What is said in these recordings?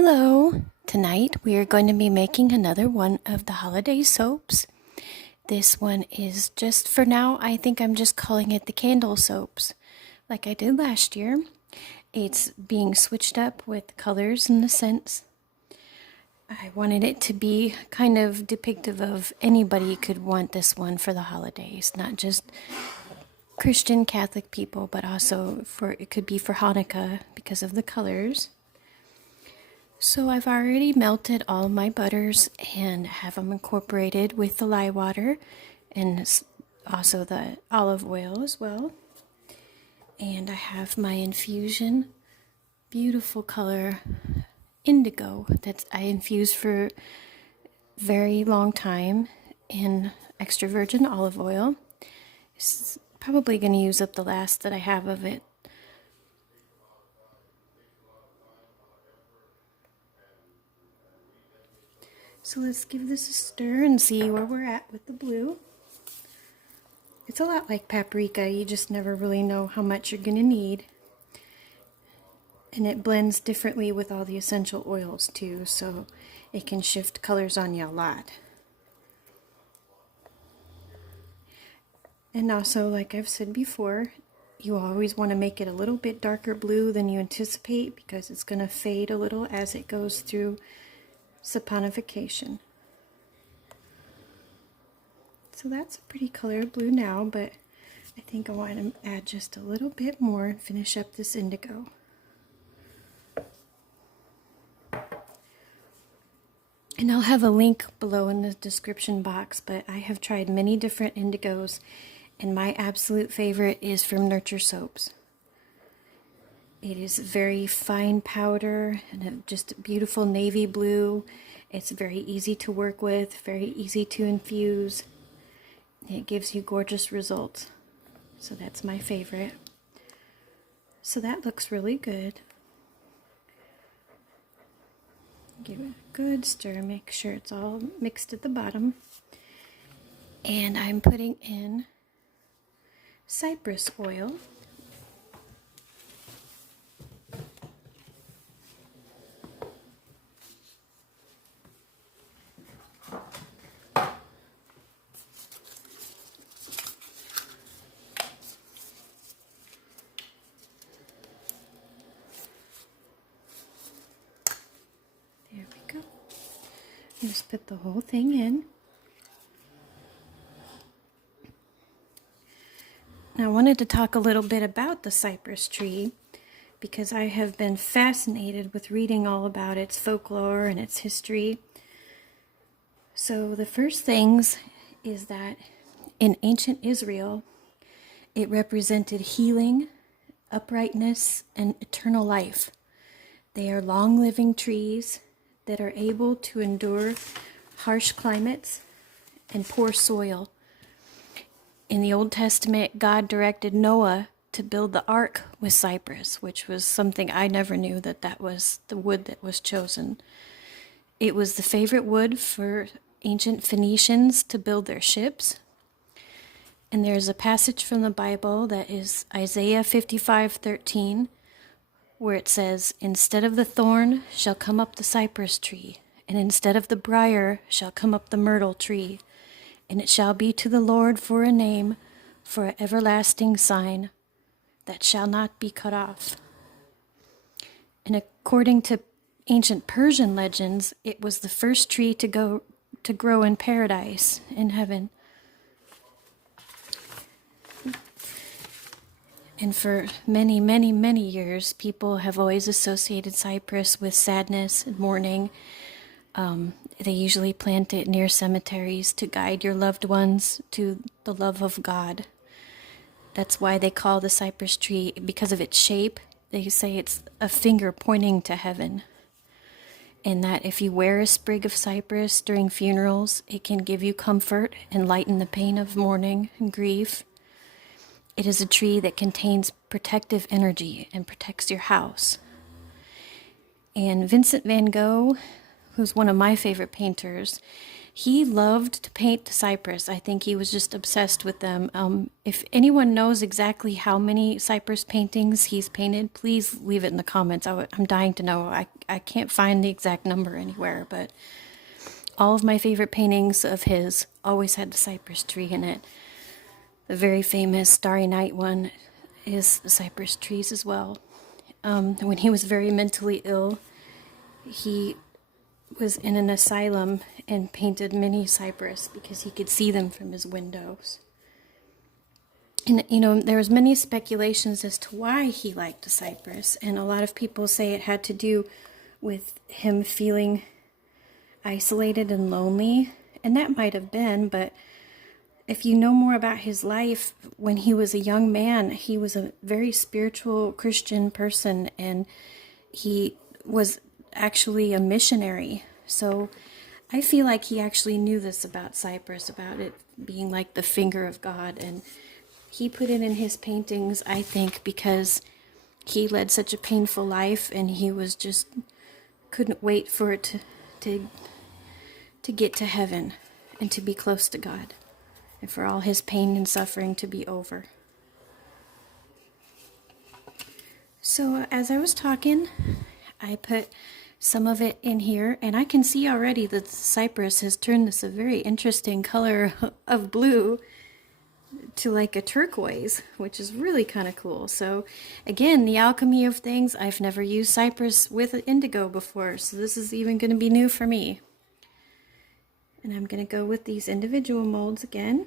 Hello! Tonight we are going to be making another one of the holiday soaps. This one is just, for now, I think I'm just calling it the candle soaps, like I did last year. It's being switched up with colors and the scents. I wanted it to be kind of depictive of anybody could want this one for the holidays, not just Christian Catholic people, but also it could be for Hanukkah because of the colors. So I've already melted all my butters and have them incorporated with the lye water and also the olive oil as well. And I have my infusion, beautiful color, indigo, that I infused for a very long time in extra virgin olive oil. It's probably going to use up the last that I have of it. So let's give this a stir and see where we're at with the blue. It's a lot like paprika, you just never really know how much you're going to need. And it blends differently with all the essential oils too, so it can shift colors on you a lot. And also, like I've said before, you always want to make it a little bit darker blue than you anticipate because it's going to fade a little as it goes through saponification. So that's a pretty color blue now, but I think I want to add just a little bit more and finish up this indigo. And I'll have a link below in the description box, but I have tried many different indigos, and my absolute favorite is from Nurture Soaps. It is very fine powder and just a beautiful navy blue. It's very easy to work with, very easy to infuse. It gives you gorgeous results. So that's my favorite. So that looks really good. Give it a good stir, make sure it's all mixed at the bottom. And I'm putting in cypress oil. There we go. Just put the whole thing in. Now I wanted to talk a little bit about the cypress tree because I have been fascinated with reading all about its folklore and its history. So the first things is that in ancient Israel, it represented healing, uprightness, and eternal life. They are long-living trees that are able to endure harsh climates and poor soil. In the Old Testament, God directed Noah to build the ark with cypress, which was something I never knew that was the wood that was chosen. It was the favorite wood for ancient Phoenicians to build their ships. And there's a passage from the Bible that is Isaiah 55:13, where it says, "Instead of the thorn shall come up the cypress tree, and instead of the briar shall come up the myrtle tree. And it shall be to the Lord for a name, for an everlasting sign, that shall not be cut off." And according to ancient Persian legends, it was the first tree to grow in paradise, in heaven. And for many, many, many years, people have always associated cypress with sadness and mourning. They usually plant it near cemeteries to guide your loved ones to the love of God. That's why they call the cypress tree, because of its shape, they say it's a finger pointing to heaven. And that if you wear a sprig of cypress during funerals, it can give you comfort and lighten the pain of mourning and grief. It is a tree that contains protective energy and protects your house. And Vincent van Gogh, who's one of my favorite painters, he loved to paint the cypress. I think he was just obsessed with them. If anyone knows exactly how many cypress paintings he's painted, please leave it in the comments. I'm dying to know. I can't find the exact number anywhere, but all of my favorite paintings of his always had the cypress tree in it. The very famous Starry Night one is the cypress trees as well. When he was very mentally ill, he was in an asylum and painted many cypress because he could see them from his windows. And there was many speculations as to why he liked the cypress, and a lot of people say it had to do with him feeling isolated and lonely, and that might have been, but if you know more about his life, when he was a young man, he was a very spiritual Christian person, and he was actually a missionary. So I feel like he actually knew this about cypress, about it being like the finger of God, and he put it in his paintings, I think, because he led such a painful life, and he was just couldn't wait for it to get to heaven and to be close to God, and for all his pain and suffering to be over. So as I was talking, I put some of it in here, and I can see already that the cypress has turned this a very interesting color of blue to like a turquoise, which is really kind of cool. So again, the alchemy of things, I've never used cypress with indigo before, so this is even going to be new for me. And I'm going to go with these individual molds again.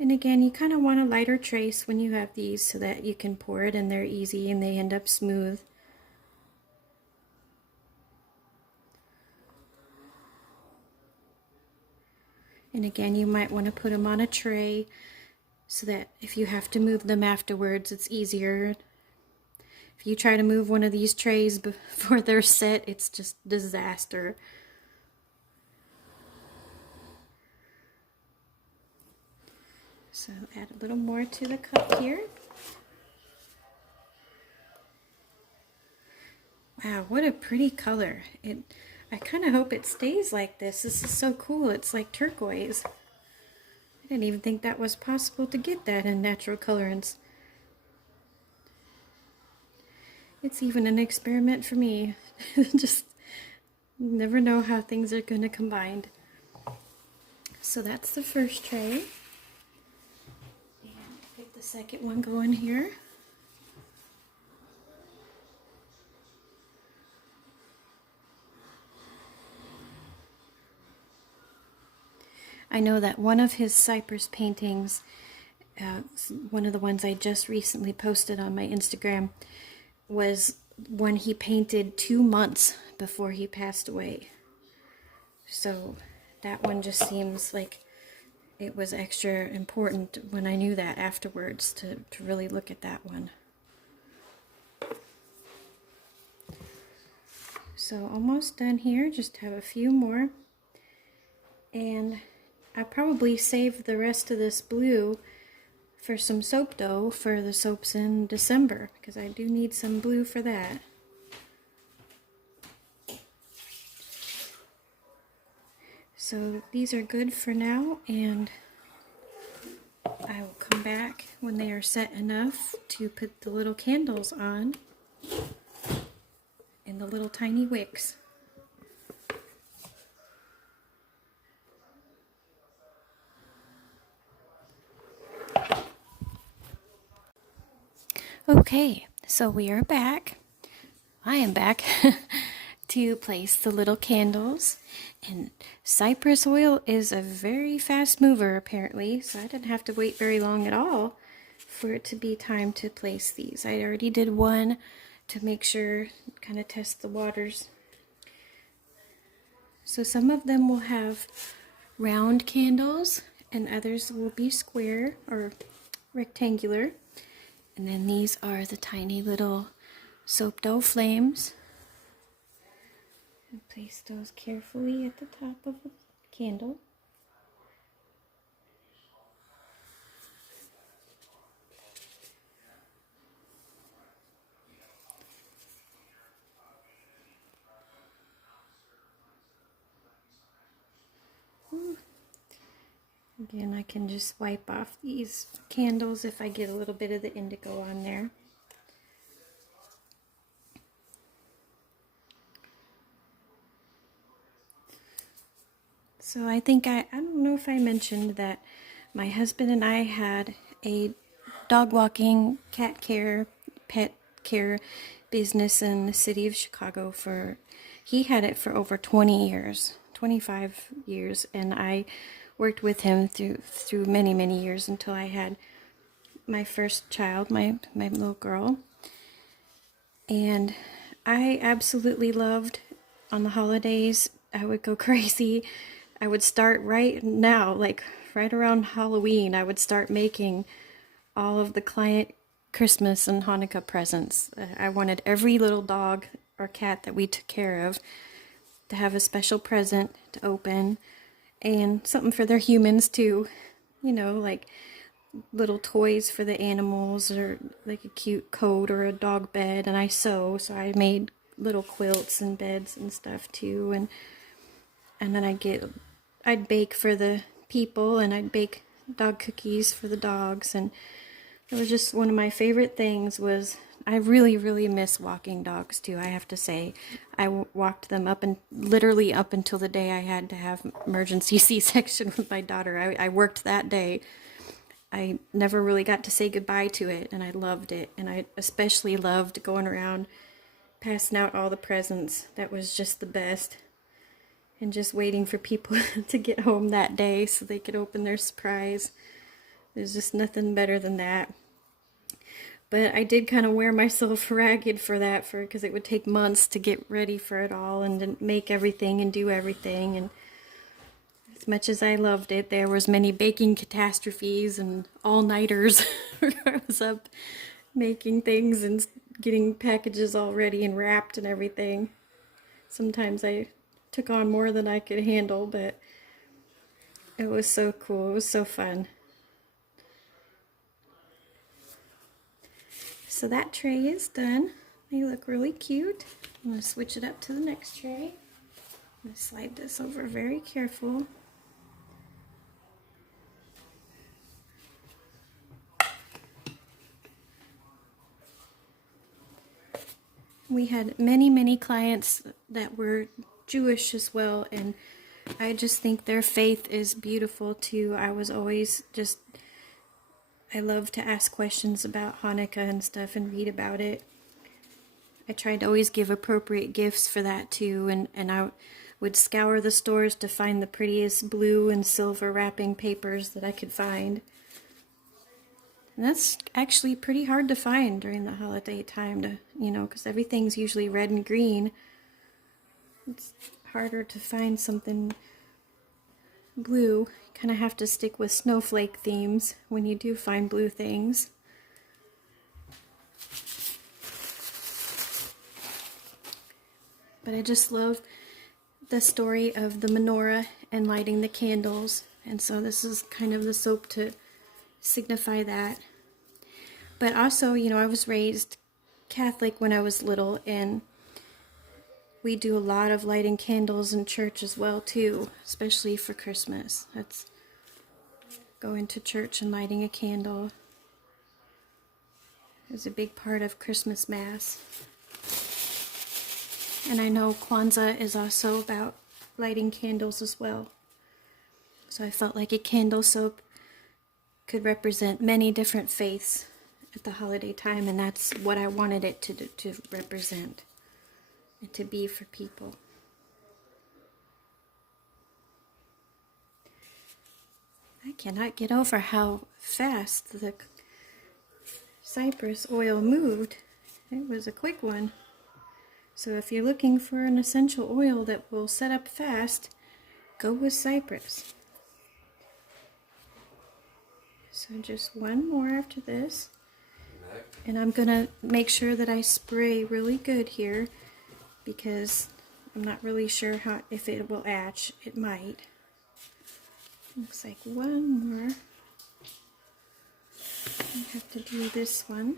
And again, you kind of want a lighter trace when you have these so that you can pour it and they're easy and they end up smooth. And again, you might want to put them on a tray so that if you have to move them afterwards, it's easier. If you try to move one of these trays before they're set, it's just disaster. So add a little more to the cup here. Wow, what a pretty color. I kind of hope it stays like this. This is so cool. It's like turquoise. I didn't even think that was possible to get that in natural colorants. It's even an experiment for me. Just never know how things are going to combine. So that's the first tray. And get the second one going here. I know that one of his cypress paintings, one of the ones I just recently posted on my Instagram, was one he painted 2 months before he passed away. So that one just seems like it was extra important when I knew that afterwards to really look at that one. So almost done here, just have a few more. And I probably saved the rest of this blue for some soap dough for the soaps in December, because I do need some blue for that. So these are good for now, and I will come back when they are set enough to put the little candles on in the little tiny wicks. Okay, so we are back. I am back to place the little candles. And cypress oil is a very fast mover apparently, so I didn't have to wait very long at all for it to be time to place these. I already did one to make sure, kind of test the waters. So some of them will have round candles and others will be square or rectangular. And then these are the tiny little soap dough flames. And place those carefully at the top of the candle. Again, I can just wipe off these candles if I get a little bit of the indigo on there. So I think I don't know if I mentioned that my husband and I had a dog walking, cat care, pet care business in the city of Chicago he had it for over 20 years, 25 years, and I worked with him through many, many years until I had my first child, my little girl. And I absolutely loved, on the holidays, I would go crazy. I would start right now, like right around Halloween, I would start making all of the client Christmas and Hanukkah presents. I wanted every little dog or cat that we took care of to have a special present to open, and something for their humans too. You know, like little toys for the animals, or like a cute coat or a dog bed. And I sew, so I made little quilts and beds and stuff too. And then I'd bake for the people, and I'd bake dog cookies for the dogs. And it was just one of my favorite things. Was I really, really miss walking dogs too, I have to say. I walked them literally up until the day I had to have emergency C-section with my daughter. I worked that day. I never really got to say goodbye to it, and I loved it. And I especially loved going around passing out all the presents. That was just the best. And just waiting for people to get home that day so they could open their surprise. There's just nothing better than that. But I did kind of wear myself ragged for that, because it would take months to get ready for it all and to make everything and do everything. And as much as I loved it, there was many baking catastrophes and all-nighters where I was up making things and getting packages all ready and wrapped and everything. Sometimes I took on more than I could handle, but it was so cool. It was so fun. So that tray is done. They look really cute. I'm going to switch it up to the next tray. I'm going to slide this over very careful. We had many, many clients that were Jewish as well, and I just think their faith is beautiful too. I was always I love to ask questions about Hanukkah and stuff and read about it. I tried to always give appropriate gifts for that too, and I would scour the stores to find the prettiest blue and silver wrapping papers that I could find. And that's actually pretty hard to find during the holiday time, because everything's usually red and green. It's harder to find something blue. You kind of have to stick with snowflake themes when you do find blue things. But I just love the story of the menorah and lighting the candles, and so this is kind of the soap to signify that. But also, I was raised Catholic when I was little, and we do a lot of lighting candles in church as well too, especially for Christmas. That's going to church and lighting a candle is a big part of Christmas Mass. And I know Kwanzaa is also about lighting candles as well. So I felt like a candle soap could represent many different faiths at the holiday time, and that's what I wanted it to represent and to be for people. I cannot get over how fast the Cypress oil moved. It was a quick one. So if you're looking for an essential oil that will set up fast, go with Cypress. So just one more after this. And I'm going to make sure that I spray really good here, because I'm not really sure if it will atch. It might. Looks like one more. I have to do this one.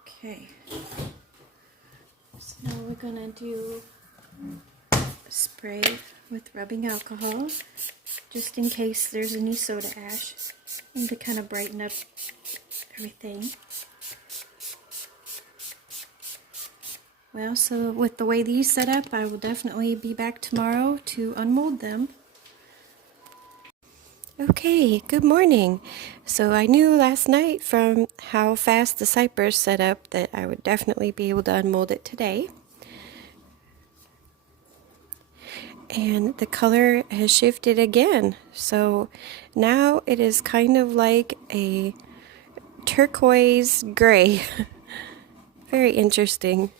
Okay. So now we're going to do spray with rubbing alcohol, just in case there's any soda ash, and to kind of brighten up everything. Well, so with the way these set up, I will definitely be back tomorrow to unmold them. Okay, good morning. So I knew last night from how fast the Cypress set up that I would definitely be able to unmold it today. And the color has shifted again. So now it is kind of like a turquoise gray. Very interesting.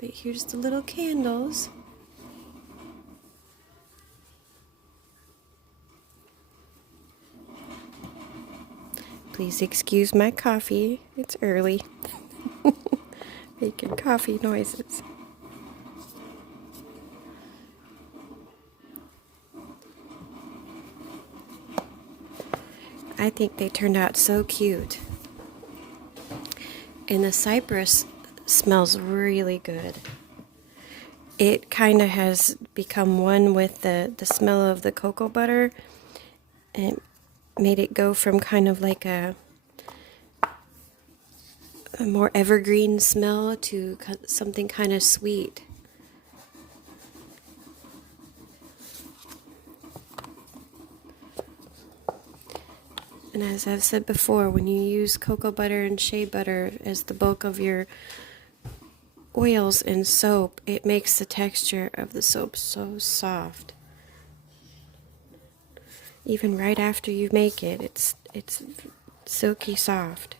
But here's the little candles. Please excuse my coffee. It's early. Making coffee noises. I think they turned out so cute. And the Cypress smells really good. It kind of has become one with the smell of the cocoa butter, and made it go from kind of like a more evergreen smell to something kind of sweet. And as I've said before, when you use cocoa butter and shea butter as the bulk of your oils and soap, it makes the texture of the soap so soft. Even right after you make it, it's silky soft.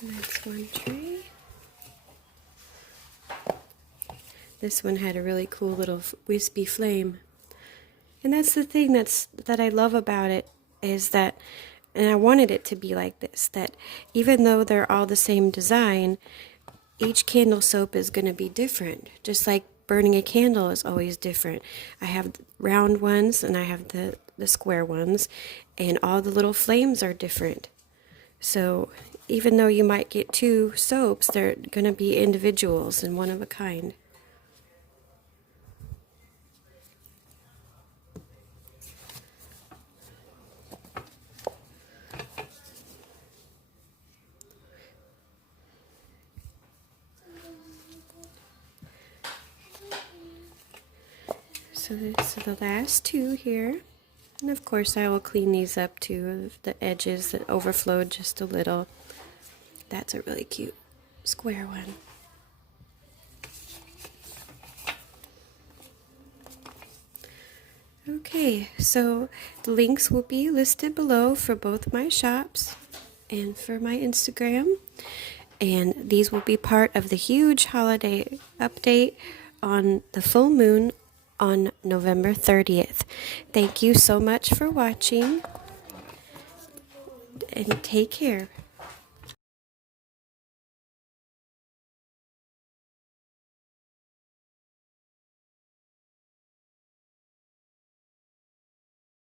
And that's one tray. This one had a really cool little wispy flame. And that's the thing that I love about it, is that, and I wanted it to be like this, that even though they're all the same design, each candle soap is going to be different. Just like burning a candle is always different. I have round ones and I have the square ones, and all the little flames are different. So even though you might get two soaps, they're going to be individuals and one of a kind. So this is the last two here. And of course I will clean these up too, the edges that overflowed just a little. That's a really cute square one. Okay, so the links will be listed below for both my shops and for my Instagram. And these will be part of the huge holiday update on the full moon on November 30th. Thank you so much for watching, and take care.